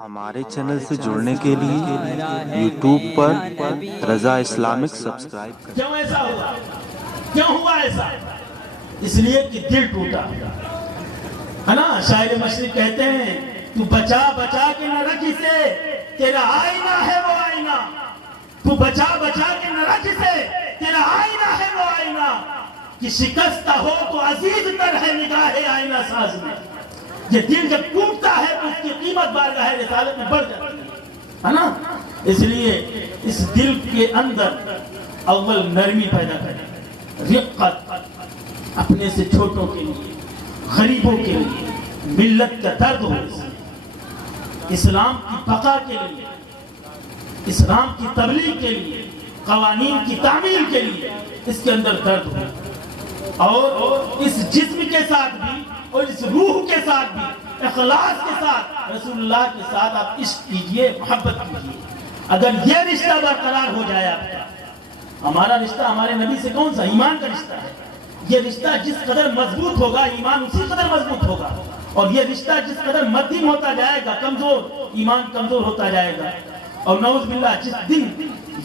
ہمارے چینل سے جڑنے کے لیے یوٹیوب پر رضا اسلامک سبسکرائب کریں۔ کیوں ایسا ہوا؟ کیوں ہوا ایسا؟ اس لیے کہ دل ٹوٹا ہے نا۔ شاعر مشرق کہتے ہیں تو بچا بچا کے نہ رکھ اسے، تیرا آئینہ ہے وہ آئینہ۔ تو بچا بچا کے نہ رکھ اسے، تیرا آئینہ ہے وہ آئینہ۔ کہ شکستہ ہو تو عزیز تر ہے نگاہ آئینہ ساز میں۔ یہ دل جب ٹوٹتا ہے تو اس کی قیمت بارگاہ رسالت میں بڑھ جاتی ہے نا۔ اس لیے اس دل کے اندر اول نرمی پیدا کریں، رقت، اپنے سے چھوٹوں کے لیے، غریبوں کے لیے، ملت کا درد ہو، اسلام کی بقا کے لیے، اسلام کی تبلیغ کے لیے، قوانین کی تعمیل کے لیے اس کے اندر درد ہو، اور اس جسم کے ساتھ بھی اور اس روح کے ساتھ بھی اخلاص کے ساتھ رسول اللہ کے ساتھ آپ عشق کیجئے، محبت کیجئے۔ اگر یہ رشتہ برقرار ہو جائے آپ کا، ہمارا رشتہ ہمارے نبی سے کون سا؟ ایمان کا رشتہ ہے۔ یہ رشتہ جس قدر مضبوط ہوگا ایمان اسی قدر مضبوط ہوگا، اور یہ رشتہ جس قدر مدھم ہوتا جائے گا کمزور، ایمان کمزور ہوتا جائے گا، اور نعوذ باللہ جس دن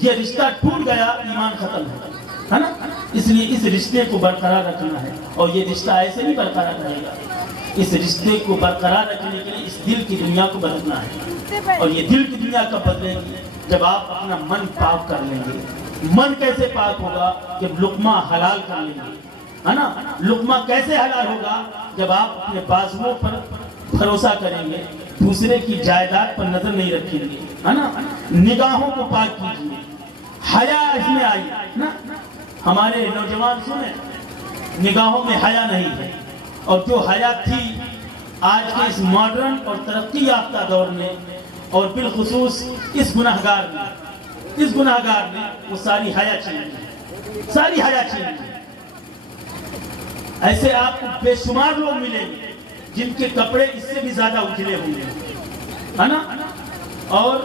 یہ رشتہ ٹوٹ گیا ایمان ختم ہے نا۔ اس لیے اس رشتے کو برقرار رکھنا ہے، اور یہ رشتہ ایسے نہیں برقرار رہے گا۔ اس رشتے کو برقرار رکھنے کے لیے اس دل کی دنیا کو بدلنا ہے، اور یہ دل کی دنیا کب بدلے گی؟ جب آپ اپنا من پاک کر لیں گے۔ من کیسے پاک ہوگا؟ جب لقمہ حلال کر لیں گے ہے نا۔ لقمہ کیسے حلال ہوگا؟ جب آپ اپنے بازوؤں پر بھروسہ کریں گے، دوسرے کی جائیداد پر نظر نہیں رکھیں گے ہے نا۔ نگاہوں کو پاک کیجیے، حیا اس میں آئی نا۔ ہمارے نوجوان سنیں، نگاہوں میں حیا نہیں ہے، اور جو حیا تھی آج کے اس ماڈرن اور ترقی یافتہ دور میں، اور بالخصوص اس گناہگار نے وہ ساری حیا چھین لی، ساری حیا چھین لی۔ ایسے آپ کو بے شمار لوگ ملیں گے جن کے کپڑے اس سے بھی زیادہ اجلے ہوں گے ہے نا، اور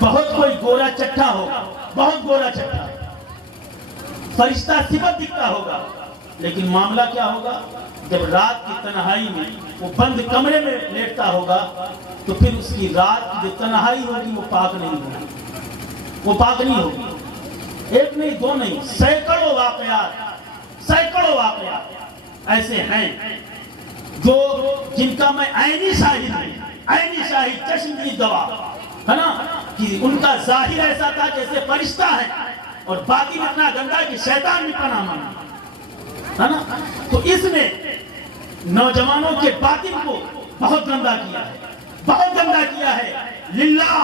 بہت کوئی گورا چٹھا ہوگا، بہت گورا چٹھا، فرشتہ صفت دکھتا ہوگا، لیکن معاملہ کیا ہوگا؟ جب رات کی تنہائی میں وہ بند کمرے میں لیٹتا ہوگا تو پھر اس کی رات کی جو تنہائی ہوگی وہ پاک نہیں ہوگی، وہ پاک نہیں ہوگی۔ ایک نہیں، دو نہیں، سینکڑوں واقعات ایسے ہیں جو جن کا میں عینی شاہد ہوں، عینی شاہد، چشمدید گواہ ہے نا، کہ ان کا ظاہر ایسا تھا جیسے فرشتہ ہے، اور باطن اتنا گندا کہ شیطان بھی پناہ مانگا ہے نا۔ تو اس نے نوجوانوں کے باطن کو بہت گندا کیا ہے، بہت گندا کیا ہے۔ للہ،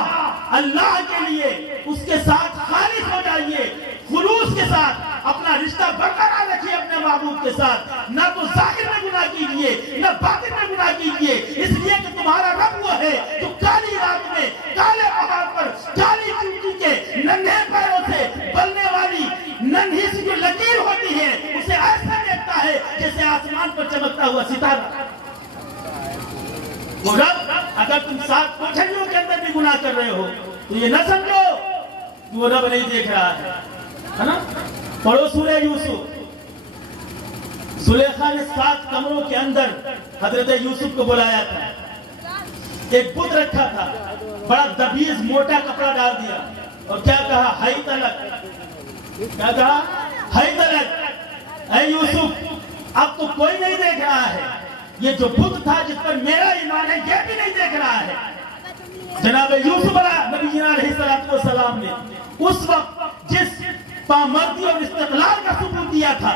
اللہ کے لیے اس کے ساتھ خالص ہو جائیے، خلوص کے ساتھ اپنا رشتہ برقرار رکھیے اپنے محبوب کے ساتھ۔ نہ تو ظاہر میں گناہ کیجیے، نہ باطن میں گناہ کیجیے، اس لیے کہ تمہارا رب وہ ہے جو کالی رات میں کالے پہاڑ پر کالی چوٹی کے ننھے پیروں سے بلنے والی ننھی سی جو لکیر ہوتی ہے اسے ایسا دیکھتا ہے جیسے آسمان پر چمکتا ہوا ستارہ۔ وہ رب اگر تم 7 کوٹھریوں کے اندر بھی گناہ کر رہے ہو تو یہ نہ سمجھو کہ وہ رب نہیں دیکھ رہا ہے نا۔ پڑھو سورہ یوسف۔ زلیخا نے 7 کمروں کے اندر حضرت یوسف کو بلایا تھا، ایک بت رکھا تھا، بڑا دبیز موٹا کپڑا ڈال دیا، اور کیا کہا؟ ہائی تلک، کیا کہا؟ ہائی تلک، اے یوسف اب تو کوئی نہیں دیکھ رہا ہے، یہ جو بت تھا جس پر میرا ایمان ہے یہ بھی نہیں دیکھ رہا ہے۔ جناب یوسف نبی علیہ السلام نے اس وقت جس پامردی اور استقلال کا ثبوت دیا تھا،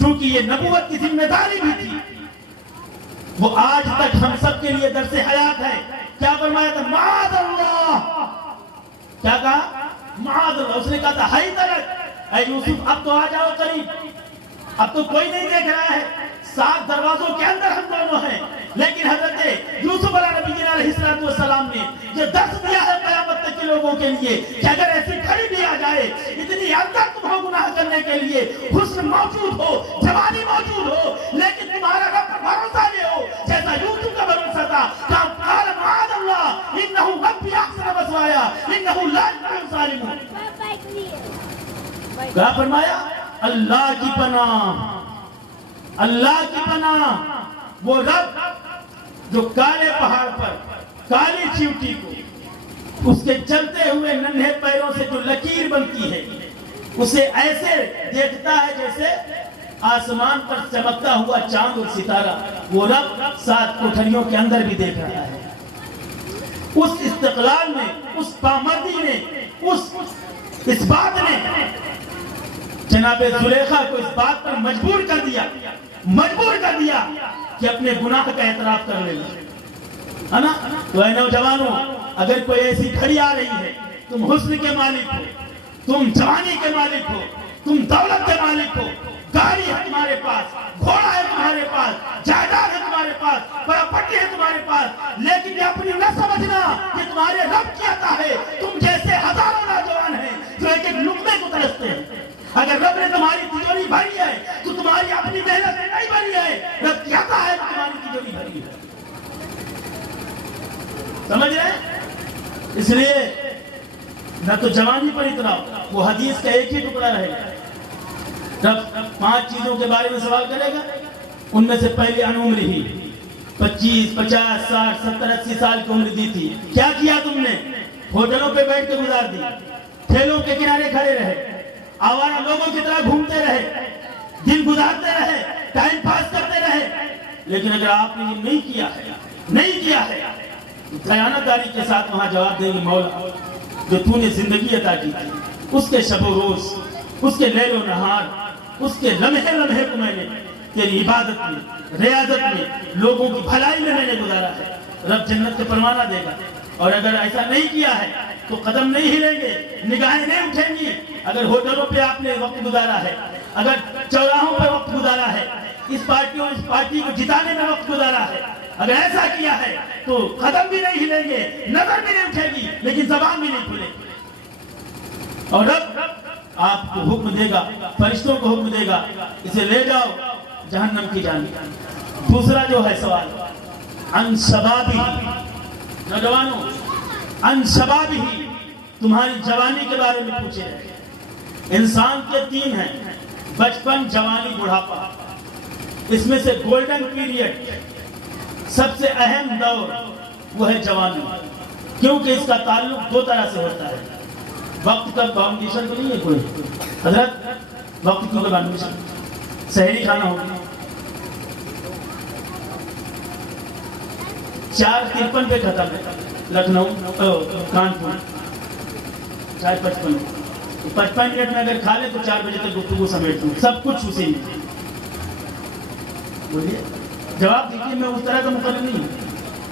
چونکہ یہ نبوت کی ذمہ داری بھی تھی، وہ آج تک ہم سب کے لیے درس حیات ہے۔ کیا فرمایا تھا؟ معاذ اللہ، کیا کہا؟ معاذ اللہ۔ اس نے کہا تھا ہائی تلک، اے یوسف اب تو آ جاؤ قریب، اب تو کوئی نہیں دیکھ رہا ہے، 7 دروازوں کے اندر ہم دونوں ہیں۔ لیکن حضرت یوسف علیہ السلام نے یہ درس دیا ہے قیامت تک کے لوگوں کے لیے کہ اگر ایسی گھڑی بھی آ جائے، اتنی اندر تم ہو گناہ کرنے کے لیے، حسن موجود ہو، جوانی موجود ہو، لیکن تمہارا رب پر بھروسہ لے ہو جیسا یوسف کا بھروسہ تھا۔ قال معاذ اللہ انہ ربی احسن مثوایا انہ لا یفلح الظالمون۔ کیا فرمایا؟ اللہ کی پناہ، اللہ کی پناہ، وہ رب جو کالے پہاڑ پر کالی چیوٹی کو اس کے چلتے ہوئے ننھے پیروں سے جو لکیر بنتی ہے اسے ایسے دیکھتا ہے جیسے آسمان پر چمکتا ہوا چاند اور ستارہ. وہ رب 7 کوٹھریوں کے اندر بھی دیکھ رہا ہے. اس استقلال میں، اس پامردی نے، اس بات نے جناب زلیخا کو اس بات پر مجبور کر دیا کہ اپنے گناہ کا اعتراف کر لے. ہے نا؟ تو اے نوجوانوں، اگر کوئی ایسی گھڑی آ رہی ہے، تم حسن کے مالک ہو، تم جوانی کے مالک ہو، تم دولت کے مالک ہو، گاڑی ہے تمہارے پاس، گھوڑا ہے تمہارے پاس، جائیداد ہے تمہارے پاس، پراپرٹی ہے تمہارے پاس، لیکن یہ اپنی نہ سمجھنا کہ تمہارے رب کی عطا ہے. تم جیسے ہزاروں نوجوان ہیں جو ایک ایک لقمے کو ترستے ہیں. اگر رب نے تمہاری تجوری بھری ہے تو تمہاری اپنی محنت سے نہیں بھری ہے، رب کی عطا ہے تو تمہاری تجوری بھری ہے. سمجھ رہے ہیں؟ اس لیے نہ تو جوانی پر اتنا، وہ حدیث کا ایک ہی ٹکڑا رہے گا. رب 5 چیزوں کے بارے میں سوال کرے گا. ان میں سے پہلی عمر ہی 25 50 60 70 80 سال کی عمر دی تھی. کیا کیا تم نے؟ ہوٹلوں پہ بیٹھ کے گزار دی، ٹھیلوں کے کنارے کھڑے رہے، آوارہ لوگوں کی طرح گھومتے رہے، دن گزارتے رہے، ٹائم پاس کرتے رہے. لیکن اگر آپ نے یہ نہیں کیا ہے تو خیانتداری کے ساتھ وہاں جواب دیں گے، مولا جو تو نے زندگی عطا کی تھی، اس کے شب و روز، اس کے لیل و نہار، اس کے لمحے کو میں نے تیری عبادت میں، ریاضت میں، لوگوں کی بھلائی میں نے گزارا ہے. رب جنت کا پروانہ دے گا. اور اگر ایسا نہیں کیا ہے تو قدم نہیں ہلیں گے، نگاہیں نہیں اٹھیں گی. اگر ہوٹلوں پہ آپ نے وقت گزارا ہے، اگر چوراہوں پہ وقت گزارا ہے، اس پارٹی کو جتانے میں وقت گزارا ہے، اگر ایسا کیا ہے تو قدم بھی نہیں ہلیں گے، نظر بھی نہیں اٹھے گی، لیکن زبان بھی نہیں کھلے گی. اور رب آپ کو حکم دے گا، فرشتوں کو حکم دے گا، اسے لے جاؤ جہنم کی جانب. دوسرا جو ہے سوال، ان شبابی، نوجوانوں ان شبابی، تمہاری جوانی کے بارے میں پوچھے رہے. انسان کے 3 ہیں، بچپن، جوانی، بڑھاپا. اس میں سے گولڈن پیریڈ، سب سے اہم دور وہ ہے جوانی، کیونکہ اس کا تعلق 2 طرح سے ہوتا ہے. وقت کا باؤنڈیشن تو نہیں ہے کوئی حضرت، وقت کی باؤنڈیشن، سحری کھانا ہوگا 4:53 پہ ختم ہے، لکھنؤ کانپور 4:55 منٹ میں اگر کھا لے تو 4 بجے تک گفتگو سمیٹ دوں، سب کچھ اسی میں. بولیے جواب دیجیے، میں اس طرح کا مقرر نہیں ہوں.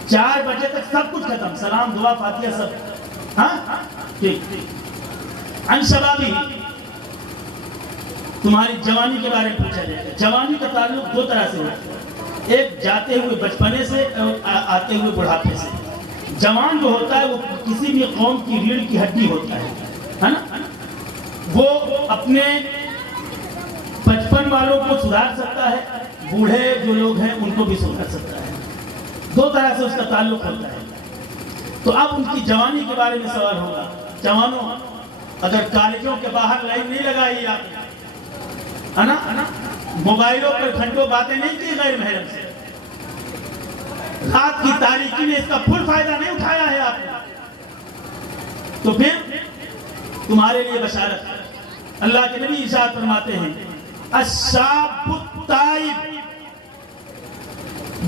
4 بجے تک سب کچھ ختم، سلام دعا فاتحہ سب. ہاں ٹھیک. ان شبابی، تمہاری جوانی کے بارے میں پوچھا جائے گا. جوانی کا تعلق 2 طرح سے ہوتا ہے، ایک جاتے ہوئے بچپنے سے اور آتے ہوئے بڑھاپے سے. جوان جو ہوتا ہے وہ کسی بھی قوم کی ریڑھ کی ہڈی ہوتا ہے نا. وہ اپنے بچپن والوں کو سدھار سکتا ہے، بوڑھے جو لوگ ہیں ان کو بھی سدھار سکتا ہے. 2 طرح سے اس کا تعلق ہوتا ہے. تو اب ان کی جوانی کے بارے میں سوال ہوگا. جوانوں، اگر کالجوں کے باہر لائن نہیں لگائی آپ، ہے نا، موبائلوں پر گھنٹوں باتیں نہیں کی غیر محرم سے، رات کی تاریکی میں اس کا پھل فائدہ نہیں اٹھایا ہے آپ نے، تو پھر تمہارے لیے بشارت ہے. اللہ کے نبی ارشاد فرماتے ہیں، الشاب التائب،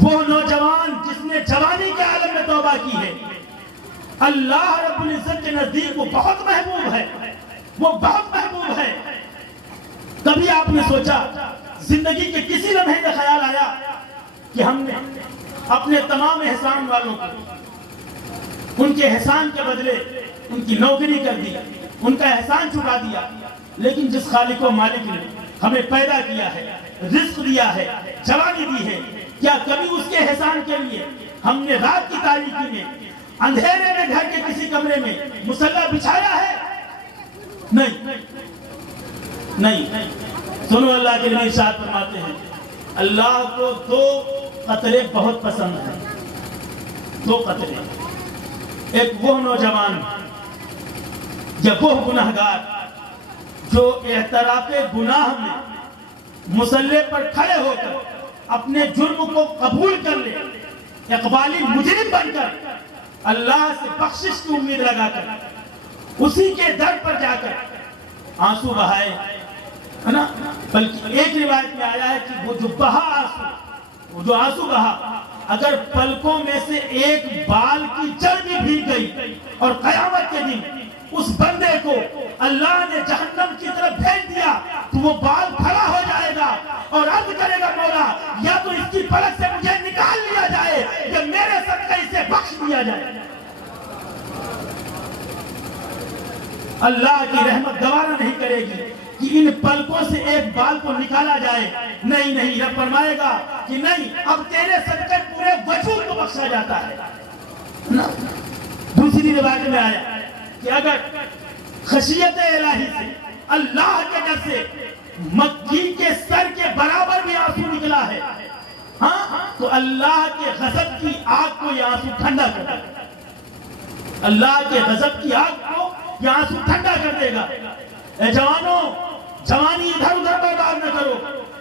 وہ نوجوان جس نے جوانی کے عالم میں توبہ کی ہے، اللہ رب العزت کے نزدیک وہ بہت محبوب ہے، وہ بہت محبوب ہے. کبھی آپ نے سوچا، زندگی کے کسی لمحے میں خیال آیا کہ ہم نے اپنے تمام احسان والوں کو ان کے احسان کے بدلے ان کی نوکری کر دی، ان کا احسان چکا دیا؟ لیکن جس خالق و مالک نے ہمیں پیدا کیا ہے، رزق دیا ہے، جوانی دی ہے، کیا کبھی اس کے احسان کے لیے ہم نے رات کی تاریکی میں، اندھیرے میں گھر کے کسی کمرے میں مصلی بچھایا ہے؟ نہیں. سنو، اللہ کے نبی ارشاد فرماتے ہیں، اللہ کو 2 قطرے بہت پسند ہیں. 2 قطرے، ایک وہ نوجوان یا وہ گناہگار جو اعتراف گناہ میں مصلی پر کھڑے ہو کر اپنے جرم کو قبول کر لے، اقبالی مجرم بن کر اللہ سے بخشش کی امید لگا کر اسی کے در پر جا کر آنسو بہائے، ہے نا؟ بلکہ ایک روایت میں آیا ہے کہ وہ جو بہا آنسو، وہ جو آنسو بہا، اگر پلکوں میں سے ایک بال کی جڑ بھی بھیگ گئی اور قیامت کے دن اس بندے کو اللہ نے جہنم کی طرف بھیج دیا تو وہ بال کھڑا ہو جائے گا اور عرض کرے گا مولا یا تو اس کی پلک سے مجھے نکال لیا جائے یا میرے صدقے اسے بخش دیا جائے۔ اللہ کی رحمت گوارا نہیں کرے گی کہ ان پلکوں سے ایک بال کو نکالا جائے، نہیں نہیں، رب فرمائے گا کہ نہیں، اب تیرے صدقے پورے وجود کو بخشا جاتا ہے۔ دوسری روایت میں آیا کہ اگر خشیت الہی سے، اللہ کے ڈر سے مکی کے سر کے برابر بھی آنسو نکلا ہے، ہاں تو اللہ کے غضب کی آگ کو یہ آنسو ٹھنڈا کر دے گا۔ اللہ کے غضب کی آگ کو یہ آنسو ٹھنڈا کر دے گا۔ اے جوانوں، جوانی ادھر ادھر برباد نہ کرو،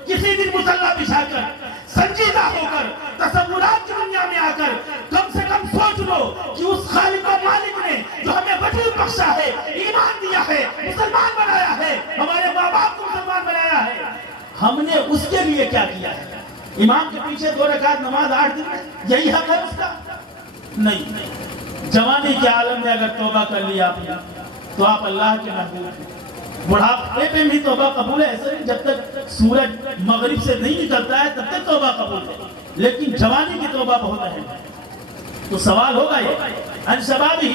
کسی دن مصلی بچھا کر سنجیدہ ہو کر تصورات کی دنیا میں آ کر کم سے کم سوچ لو کہ اس خالق و مالک نے جو ہمیں وجود بخشا ہے، ایمان دیا ہے، مسلمان بنایا ہے، ہمارے ماں باپ کو مسلمان بنایا ہے، ہم نے اس کے لیے کیا کیا ہے؟ امام کے پیچھے 2 رکعت نماز 8 دن میں، یہی حق ہے اس کا؟ نہیں۔ جوانی کے عالم میں اگر توبہ کر لیا آپ نے تو آپ اللہ کے محبوب ہیں۔ بڑھاپے میں بھی توبہ قبول ہے، ایسا نہیں جب تک سورج مغرب سے نہیں نکلتا ہے تب تک توبہ قبول ہے، لیکن جوانی کی توبہ بہت اہم ہے۔ تو سوال ہوگا یہ ان شبابی،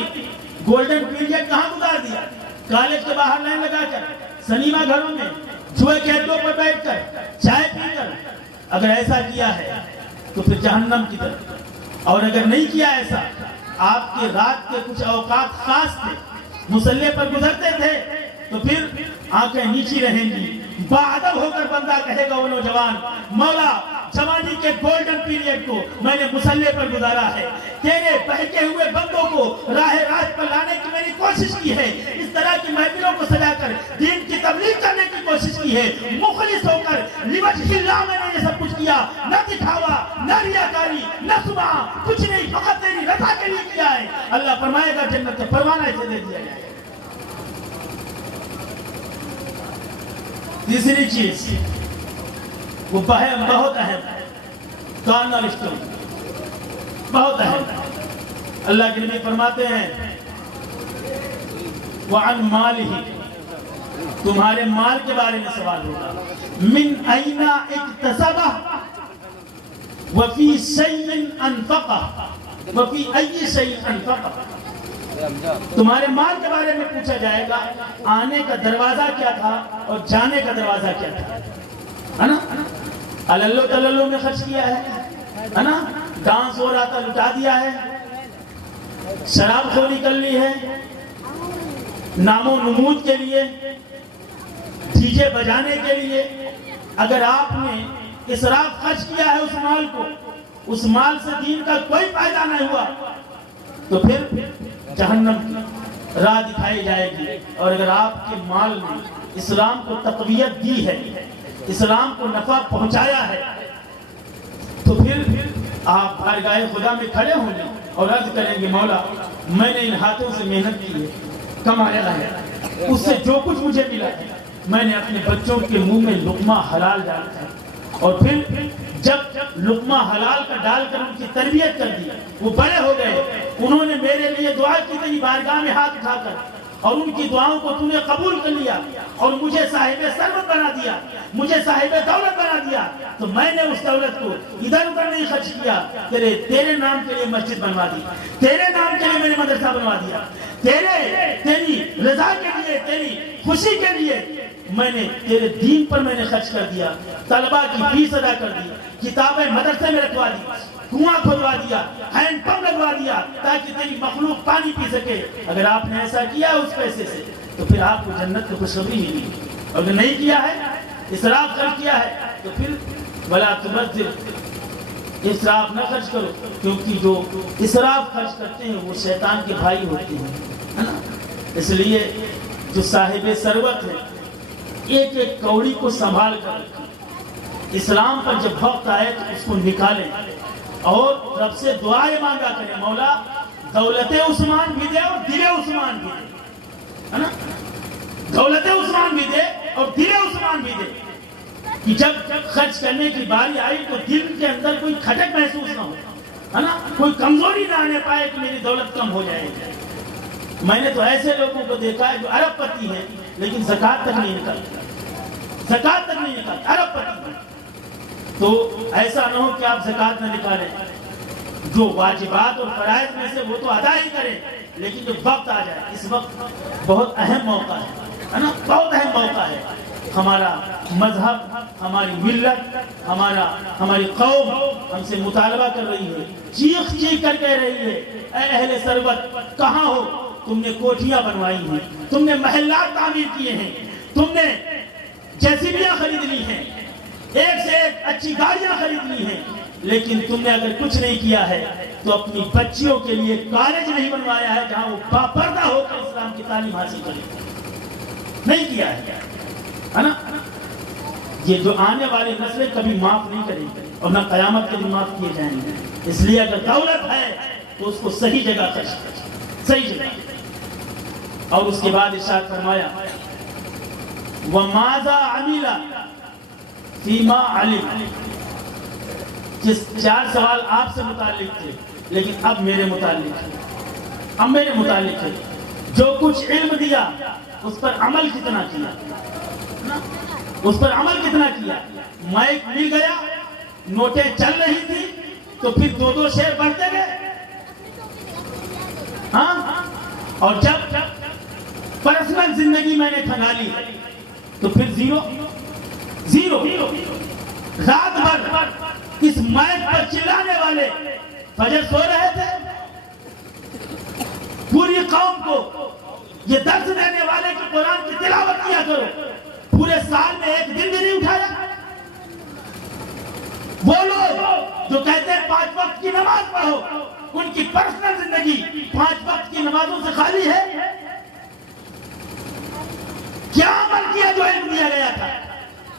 گولڈن پیریڈ کہاں گزار دیا؟ کالج کے باہر لائن لگا کر، سنیما گھروں میں جوئے کے اڈوں پر بیٹھ کر، چائے پی کر، اگر ایسا کیا ہے تو پھر جہنم کی طرف۔ اور اگر نہیں کیا ایسا، آپ کے رات کے کچھ اوقات خاص تھے، مصلی پر گزرتے تھے، تو پھر آنکھیں نیچی رہیں گی، باادب ہو کر بندہ کہے گا وہ نوجوان، مولا جوانی کے گولڈن پیریڈ کو میں نے مصلی پر گزارا ہے، تیرے بہکے ہوئے بندوں کو راہ راست پر لانے کی میں نے کوشش کی ہے، اس طرح کی محفلوں کو سجا کر دین کی تبلیغ کرنے کی کوشش کی ہے، مخلص ہو کر لوجہ اللہ میں نے یہ سب کچھ کیا، نہ دکھاوا، نہ ریاکاری، نہ سمعہ، کچھ نہیں، فقط تیری رضا کے لیے کیا ہے۔ اللہ فرمائے گا جنت کا پروانہ اسے دے دیا جائے۔ تیسری چیز وہ بہت اہم ہے، کارنر اسٹون، بہت اہم ہے۔ اللہ کے نبی فرماتے ہیں وَعَنْ مَالِهِ، تمہارے مال کے بارے میں سوال ہوگا، مِنْ أَيْنَ اِكْتَسَبَهُ وَفِي شَيْءٍ أَنْفَقَهُ وَفِي أَيِّ شَيْءٍ أَنْفَقَهُ۔ تمہارے مال کے بارے میں پوچھا جائے گا، آنے کا دروازہ کیا تھا اور جانے کا دروازہ کیا تھا، ہے نا؟ عللو تللو میں خرچ کیا ہے نا؟ ڈانس ہو رہا تھا لٹا دیا ہے، شراب خوری کر لی ہے، نام و نمود کے لیے، ڈی جے بجانے کے لیے۔ اگر آپ نے اسراف خرچ کیا ہے اس مال کو، اس مال سے دین کا کوئی فائدہ نہیں ہوا، تو پھر جہنم کی راہ دکھائی جائے گی۔ اور اگر آپ کے مال نے اسلام کو تقویت دی ہے، اسلام کو نفع پہنچایا ہے، تو پھر آپ بارگاہ خدا میں کھڑے ہوں گے اور عرض کریں گے مولا میں نے ان ہاتھوں سے محنت کی ہے، کمایا ہے، اس سے جو کچھ مجھے ملا ہے میں نے اپنے بچوں کے منہ میں لقمہ حلال ڈالا ہے، اور پھر جب لقمہ حلال کا ڈال کر ان کی تربیت کر دی، وہ بڑے ہو گئے، انہوں نے میرے لیے دعا کی تھی بارگاہ میں ہاتھ اٹھا کر، اور ان کی دعاؤں کو تو نے قبول کر لیا اور مجھے صاحب ثروت بنا دیا، مجھے صاحب دولت بنا دیا، تو میں نے اس دولت کو ادھر ادھر نہیں خرچ کیا، تیرے نام کے لیے مسجد بنوا دی، تیرے نام کے لیے میں نے مدرسہ بنوا دیا، تیری رضا کے لیے، تیری خوشی کے لیے میں نے تیرے دین پر میں نے خرچ کر دیا، طلبہ کی فیس ادا کر دی، کتابیں مدرسے میں رکھوا دی، کنواں کھودوا دیا، ہینڈ پمپ لگوا دیا تاکہ تیری مخلوق پانی پی سکے۔ اگر آپ نے ایسا کیا اس پیسے سے تو پھر آپ کو جنت کی خوشخبری ہی نہیں، اور اگر نہیں کیا ہے، اسراف خرچ کیا ہے، تو پھر وَلَا تُبَذِّرْ، اسراف نہ خرچ کرو، کیونکہ جو اسراف خرچ کرتے ہیں وہ شیطان کے بھائی ہوتے ہیں، ہے نا؟ اس لیے جو صاحب ثروت ہے ایک ایک کوڑی کو سنبھال کر رکھیں، اسلام پر جب وقت آئے تو اس کو نکالیں اور رب سے دعائیں مانگا کریں، مولا دولت عثمان بھی دے اور دل عثمان بھی دے، ہے نا؟ دولت عثمان بھی دے اور دل عثمان بھی دے، کہ جب خرچ کرنے کی باری آئی تو دل کے اندر کوئی کھٹک محسوس نہ ہو، ہے نا؟ کوئی کمزوری نہ آنے پائے کہ میری دولت کم ہو جائے گی۔ میں نے تو ایسے لوگوں کو دیکھا ہے جو ارب پتی ہیں لیکن زکوٰۃ تک نہیں نکالتے، زکوٰۃ تک نہیں نکالتے، ارب پتی ہیں۔ تو ایسا نہ ہو کہ آپ زکوٰۃ نہ نکالیں، جو واجبات اور فرائض میں سے وہ تو ادا ہی کریں، لیکن جب وقت آ جائے، اس وقت بہت اہم موقع ہے نا؟ بہت اہم موقع ہے۔ ہمارا مذہب، ہماری ملت، ہماری قوم ہم سے مطالبہ کر رہی ہے، چیخ چیخ کر کہہ رہی ہے، اے اہل ثروت کہاں ہو؟ تم نے کوٹھیاں بنوائی ہیں، تم نے محلات تعمیر کیے ہیں، تم نے جیسیبیاں خرید لی ہیں، ایک سے ایک اچھی گاڑیاں خرید لی ہیں، لیکن تم نے اگر کچھ نہیں کیا ہے تو اپنی بچیوں کے لیے کالج نہیں بنوایا ہے جہاں وہ باپردہ ہو کر اسلام کی تعلیم حاصل کرے، نہیں کیا ہے نا؟ یہ جو آنے والی نسلیں کبھی معاف نہیں کریں گے اور نہ قیامت کے دن معاف کیے جائیں گے۔ اس لیے اگر دولت ہے تو اس کو صحیح جگہ خرچ کریں، صحیح جگہ۔ اور اس کے بعد ارشاد فرمایا وَمَاذَا عَمِلَ فِيمَا عَلِمَ۔ جس 4 سوال آپ سے متعلق تھے لیکن اب میرے متعلق ہے، جو کچھ علم دیا اس پر عمل کتنا کیا، اس پر عمل کتنا کیا؟ مائک مل گیا، نوٹیں چل رہی تھی تو پھر 2 شعر بڑھتے گئے، ہاں؟ اور جب پرسنل زندگی میں نے کھنا لی تو پھر زیرو۔ رات بھر اس مائک پر چلانے والے فجر سو رہے تھے، پوری قوم کو یہ درس دینے والے کہ قرآن کی تلاوت کیا کرو، پورے سال میں ایک دن بھی نہیں اٹھایا۔ وہ لوگ جو کہتے ہیں 5 وقت کی نماز پڑھو، ان کی پرسنل زندگی 5 وقت کی نمازوں سے خالی ہے؟ کیا عمل کیا جو علم دیا گیا تھا؟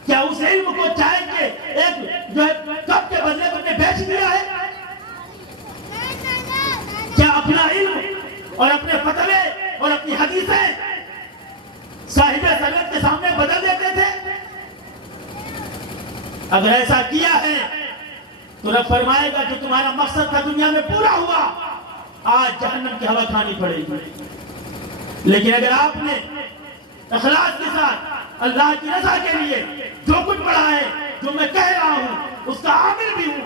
کیا اس علم کو چاہے کہ ایک جو ہے کب کے بدلے تم نے بیچ دیا ہے؟ کیا اپنا علم اور اپنے فتوے اور اپنی حدیثیں صاحب سنت کے سامنے بدل دیتے تھے؟ اگر ایسا کیا ہے تو رب فرمائے گا جو تمہارا مقصد تھا دنیا میں پورا ہوا، آج جہنم کی ہوا کھانی پڑے گی۔ لیکن اگر آپ نے اخلاص کے ساتھ اللہ کی رضا کے لیے جو کچھ پڑھا ہے، جو میں کہہ رہا ہوں اس کا عامل بھی ہوں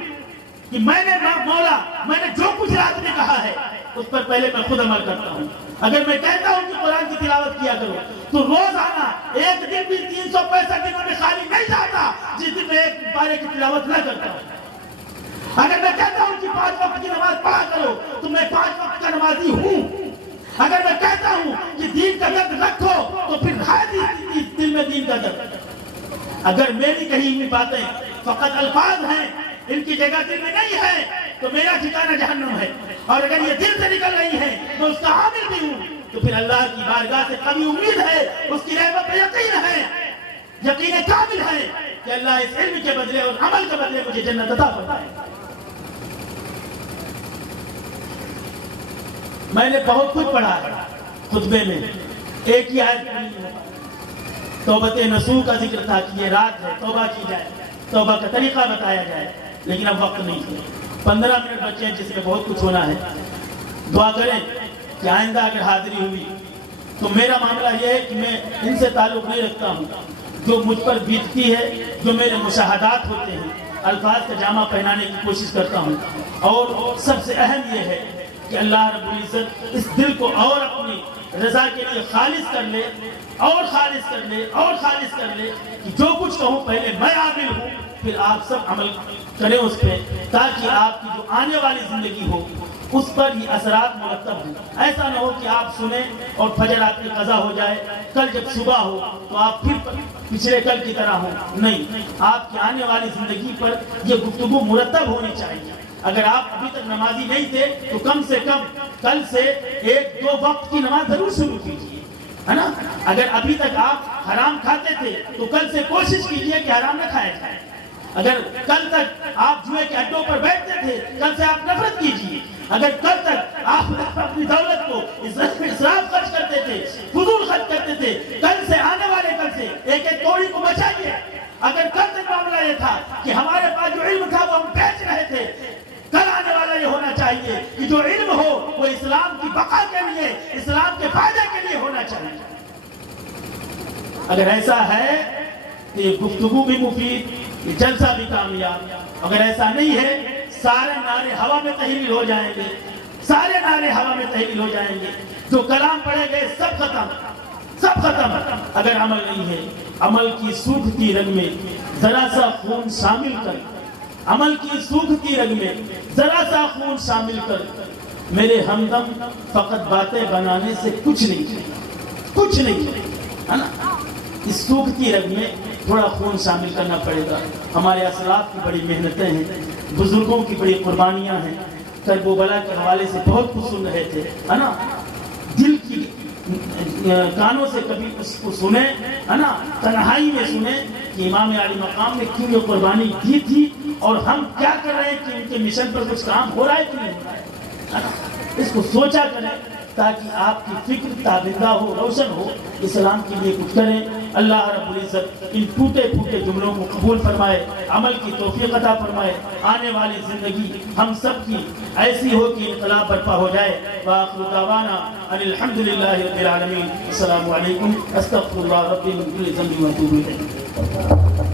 کہ میں نے مولا میں نے جو کچھ رات میں کہا ہے اس پر پہلے میں خود عمل کرتا ہوں۔ اگر میں کہتا ہوں کہ قرآن کی تلاوت کیا کرو تو روزانہ ایک دن بھی 365 دنوں میں خالی نہیں جاتا جس دن میں ایک پارے کی تلاوت نہ کرتا ہوں۔ اگر میں کہتا ہوں کہ 5 وقت کی نماز پڑھا کرو تو میں 5 وقت کا نمازی ہوں۔ اگر میں کہتا ہوں کہ دین کا درد رکھو تو پھر ہے دل میں دین کا درد۔ اگر میری کہی ہوئی باتیں فقط الفاظ ہیں، ان کی جگہ دل میں نہیں ہے تو میرا ٹھکانہ جہنم ہے، اور اگر یہ دل سے نکل رہی ہے میں اس کا عامل بھی ہوں تو پھر اللہ کی بارگاہ سے قوی امید ہے، اس کی رحمت پہ یقین ہے، یقین کامل ہے کہ اللہ اس علم کے بدلے اور عمل کے بدلے مجھے جنت عطا فرمائے۔ میں نے بہت کچھ پڑھا ہے خطبے میں، ایک ہی آیت نہیں ہوگا۔ توبت نصوح کا ذکر تھا کہ یہ رات ہے، توبہ کی جائے، توبہ کا طریقہ بتایا جائے، لیکن اب وقت نہیں ہے۔ 15 منٹ بچے ہیں جس میں بہت کچھ ہونا ہے۔ دعا کریں کہ آئندہ اگر حاضری ہوئی تو میرا معاملہ یہ ہے کہ میں ان سے تعلق نہیں رکھتا ہوں، جو مجھ پر بیتتی ہے، جو میرے مشاہدات ہوتے ہیں، الفاظ کا جامع پہنانے کی کوشش کرتا ہوں۔ اور سب سے اہم یہ ہے کہ اللہ رب العزت اس دل کو اور اپنی رضا کے لیے خالص کر لے، اور خالص کر لے، اور خالص کر لے کہ جو کچھ کہوں پہلے میں عامل ہوں، پھر آپ سب عمل کریں اس پہ، تاکہ آپ کی جو آنے والی زندگی ہو اس پر یہ اثرات مرتب ہوں۔ ایسا نہ ہو کہ آپ سنیں اور فجر آپ کی قضا ہو جائے، کل جب صبح ہو تو آپ پھر پچھلے کل کی طرح ہوں۔ نہیں، آپ کی آنے والی زندگی پر یہ گفتگو مرتب ہونی چاہیے۔ اگر آپ ابھی تک نمازی نہیں تھے تو کم سے کم کل سے 1-2 وقت کی نماز ضرور شروع کیجیے، ہے نا؟ اگر ابھی تک آپ حرام کھاتے تھے تو کل سے کوشش کیجیے کہ حرام نہ کھایا جائے۔ اگر کل تک آپ جوئے کے اڈوں پر بیٹھتے تھے کل سے آپ نفرت کیجیے۔ اگر کل تک آپ اپنی دولت کو اسراف خرچ کرتے تھے، فضول خرچ کرتے تھے، کل سے آنے والے کل سے ایک ایک کوڑی کو بچائیے۔ اگر کل تک معاملہ یہ تھا کہ ہمارے پاس جو علم تھا وہ ہم بیچ رہے تھے، کل آنے والا یہ ہونا چاہیے کہ جو علم ہو وہ اسلام کی بقا کے لیے، اسلام کے فائدے کے لیے ہونا چاہیے۔ اگر ایسا ہے تو یہ گفتگو بھی مفید، یہ جلسہ بھی کامیاب۔ اگر ایسا نہیں ہے، سارے نعرے ہوا میں تحلیل ہو جائیں گے، سارے نعرے ہوا میں تحلیل ہو جائیں گے، جو کلام پڑھے گئے سب ختم، سب ختم۔ اگر عمل نہیں ہے، عمل کی سوکھتی رگ میں ذرا سا خون شامل کر، عمل کی سوکھتی رگ میں ذرا سا خون شامل کر، میرے ہمدم فقط باتیں بنانے سے کچھ نہیں، کچھ نہیں ہے نا۔ اس سوکھتی رگ میں تھوڑا خون شامل کرنا پڑے گا۔ ہمارے اسلاف کی بڑی محنتیں ہیں، بزرگوں کی بڑی قربانیاں ہیں۔ کرب و بلا کے حوالے سے بہت کچھ سن رہے تھے ہے نا، دل کی کانوں سے کبھی اس کو سنیں ہے نا، تنہائی میں سنیں کہ امام عالی مقام نے کیوں یہ قربانی دی تھی اور ہم کیا کر رہے ہیں کہ ان کے مشن پر کچھ کام ہو رہا ہے کہ نہیں ہو رہا ہے نا۔ اس کو سوچا کریں تاکہ آپ کی فکر تابندہ ہو، روشن ہو، اسلام کے لیے کچھ کریں۔ اللہ رب العزت ان ٹوٹے پھوٹے جملوں کو قبول فرمائے، عمل کی توفیق عطا فرمائے، آنے والی زندگی ہم سب کی ایسی ہو کہ انقلاب برپا ہو جائے۔ وآخر دعوانا ان الحمدللہ رب العالمین۔ السلام علیکم، استغفر اللہ ربی من کل ذنب واتوب الیہ۔